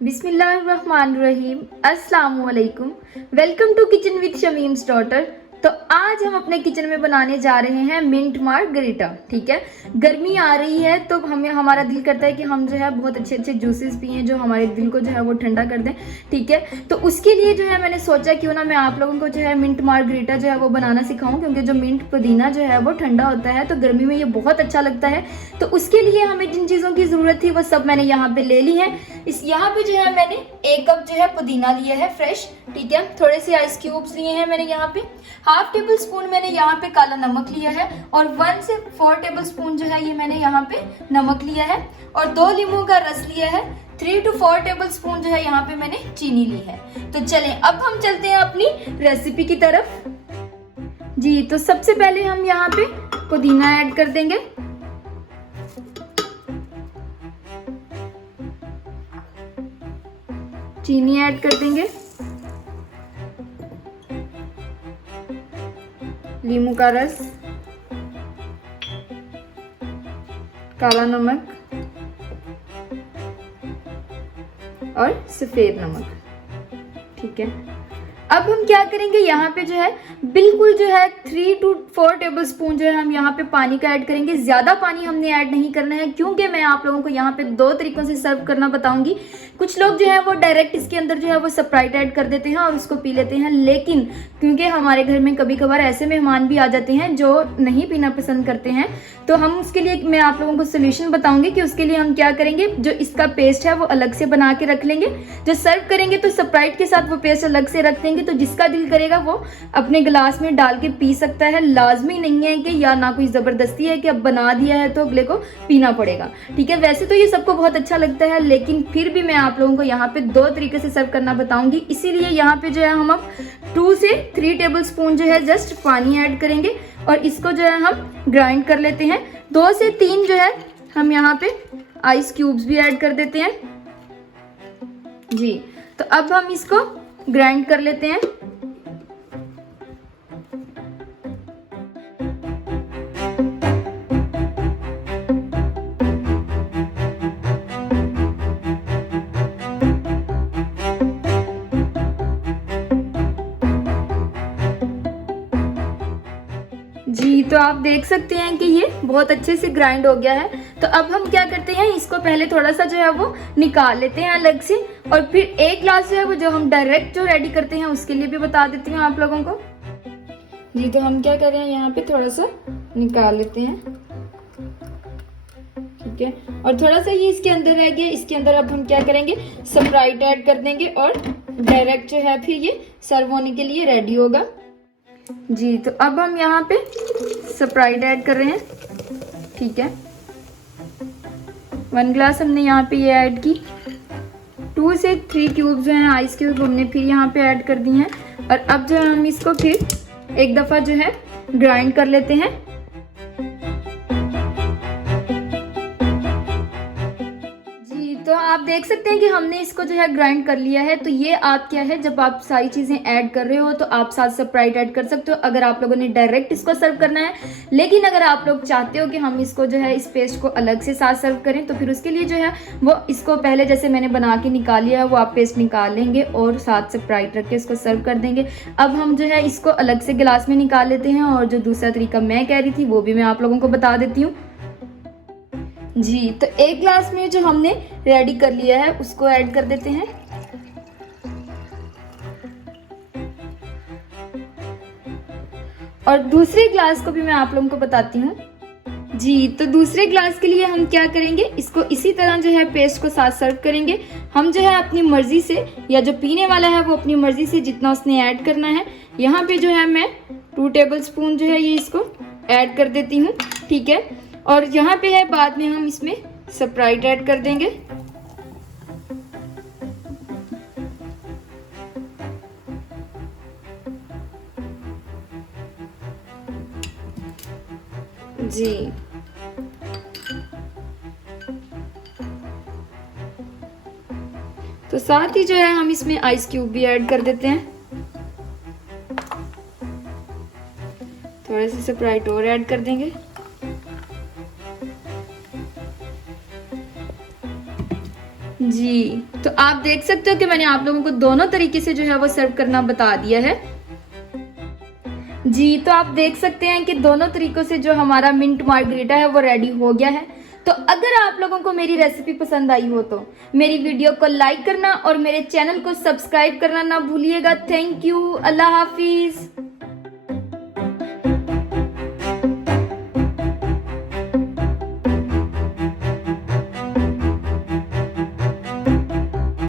बिस्मिल्लाहिर्रहमानिर्रहीम। अस्सलाम वालेकुम। Welcome to kitchen with Shamim's daughter. तो आज हम अपने किचन में बनाने जा रहे हैं मिंट मार्गरीटा। ठीक है, गर्मी आ रही है तो हमें हमारा दिल करता है कि हम जो है बहुत अच्छे अच्छे जूसेस पिएं जो हमारे दिल को जो है वो ठंडा कर दें। ठीक है, तो उसके लिए जो है मैंने सोचा क्यों ना मैं आप लोगों को जो है मिंट मार्गरीटा जो है वो बनाना सिखाऊं, क्योंकि जो मिंट पुदीना जो है वो ठंडा होता है तो गर्मी में ये बहुत अच्छा लगता है। तो उसके लिए हमें जिन चीज़ों की ज़रूरत थी वो सब मैंने यहाँ पे ले ली है। इस यहाँ पे जो है मैंने 1 कप जो है पुदीना लिया है फ्रेश। ठीक है, थोड़े से आइस क्यूब्स लिए हैं मैंने यहाँ पे। 1/2 टेबल स्पून मैंने यहाँ पे काला नमक लिया है और 1 से 4 टेबल स्पून जो है ये मैंने यहाँ पे नमक लिया है और 2 नींबू का रस लिया है। 3 to 4 टेबल स्पून जो है यहाँ पे मैंने चीनी ली है। तो चलें अब हम चलते हैं अपनी रेसिपी की तरफ। जी, तो सबसे पहले हम यहाँ पे पुदीना ऐड कर देंगे। चीनी ऐड कर देंगे, नींबू का रस, काला नमक और सफेद नमक। ठीक है, अब हम क्या करेंगे, यहाँ पे जो है बिल्कुल जो है 3 to 4 टेबल स्पून जो है हम यहाँ पे पानी का ऐड करेंगे। ज़्यादा पानी हमने ऐड नहीं करना है क्योंकि मैं आप लोगों को यहाँ पे 2 तरीकों से सर्व करना बताऊंगी। कुछ लोग जो है वो डायरेक्ट इसके अंदर जो है वो स्प्राइट ऐड कर देते हैं और उसको पी लेते हैं, लेकिन क्योंकि हमारे घर में कभी कभार ऐसे मेहमान भी आ जाते हैं जो नहीं पीना पसंद करते हैं, तो हम उसके लिए मैं आप लोगों को सोल्यूशन बताऊंगी कि उसके लिए हम क्या करेंगे। जो इसका पेस्ट है वो अलग से बना के रख लेंगे, जो सर्व करेंगे तो स्प्राइट के साथ वो पेस्ट अलग से रख देंगे। तो जिसका दिल करेगा वो अपने गिलास में डाल के पी सकता है। लाजमी नहीं है कि या ना कोई ज़बरदस्ती है कि अब बना दिया है तो अगले को पीना पड़ेगा। ठीक है, वैसे तो ये सबको बहुत अच्छा लगता है, लेकिन फिर भी मैं आप लोगों को यहाँ पे 2 तरीके से सर्व करना बताऊंगी। इसीलिए यहाँ पे जो है हम अब 2 से 3 टेबल स्पून जो है जस्ट पानी ऐड करेंगे और इसको जो है हम ग्राइंड कर लेते हैं। 2 से 3 जो है हम यहाँ पे आइस क्यूब्स भी ऐड कर देते हैं। जी, तो अब हम इसको ग्राइंड कर लेते हैं। जी, तो आप देख सकते हैं कि ये बहुत अच्छे से ग्राइंड हो गया है। तो अब हम क्या करते हैं, इसको पहले थोड़ा सा जो है वो निकाल लेते हैं अलग से और फिर 1 ग्लास जो है वो जो हम डायरेक्ट जो रेडी करते हैं उसके लिए भी बता देती हूँ आप लोगों को। जी, तो हम क्या कर रहे हैं, यहाँ पे थोड़ा सा निकाल लेते हैं। ठीक है, और थोड़ा सा ये इसके अंदर रह गया, इसके अंदर अब हम क्या करेंगे, स्प्राइट ऐड कर देंगे और डायरेक्ट जो है फिर ये सर्व होने के लिए रेडी होगा। जी, तो अब हम यहाँ पे स्प्राइट ऐड कर रहे हैं। ठीक है, 1 ग्लास हमने यहाँ पे ये ऐड की। 2 से 3 क्यूब जो हैं आइस क्यूब हमने फिर यहाँ पे ऐड कर दी हैं और अब जो है हम इसको फिर एक दफ़ा जो है ग्राइंड कर लेते हैं। तो आप देख सकते हैं कि हमने इसको जो है ग्राइंड कर लिया है। तो ये आप क्या है, जब आप सारी चीज़ें ऐड कर रहे हो तो आप साथ स्प्राइट ऐड कर सकते हो अगर आप लोगों ने डायरेक्ट इसको सर्व करना है। लेकिन अगर आप लोग चाहते हो कि हम इसको जो है इस पेस्ट को अलग से साथ सर्व करें तो फिर उसके लिए जो है वो इसको पहले जैसे मैंने बना के निकाल लिया है वो आप पेस्ट निकाल लेंगे और साथ स्प्राइट रख के इसको सर्व कर देंगे। अब हम जो है इसको अलग से गिलास में निकाल लेते हैं और जो दूसरा तरीका मैं कह रही थी वो भी मैं आप लोगों को बता देती हूँ। जी, तो 1 ग्लास में जो हमने रेडी कर लिया है उसको ऐड कर देते हैं। और दूसरे ग्लास को भी मैं आप लोगों को बताती हूँ। जी, तो दूसरे ग्लास के लिए हम क्या करेंगे, इसको इसी तरह जो है पेस्ट को साथ सर्व करेंगे। हम जो है अपनी मर्जी से, या जो पीने वाला है वो अपनी मर्जी से जितना उसने ऐड करना है। यहाँ पे जो है मैं 2 टेबल स्पून जो है ये इसको ऐड कर देती हूँ। ठीक है, और यहाँ पे है बाद में हम इसमें स्प्राइट ऐड कर देंगे। जी, तो साथ ही जो है हम इसमें आइस क्यूब भी ऐड कर देते हैं। थोड़े से स्प्राइट और ऐड कर देंगे। जी, तो आप देख सकते हो कि मैंने आप लोगों को दोनों तरीके से जो है वो सर्व करना बता दिया है। जी, तो आप देख सकते हैं कि दोनों तरीकों से जो हमारा मिंट मार्गरीटा है वो रेडी हो गया है। तो अगर आप लोगों को मेरी रेसिपी पसंद आई हो तो मेरी वीडियो को लाइक करना और मेरे चैनल को सब्सक्राइब करना ना भूलिएगा। थैंक यू, अल्लाह हाफिज़।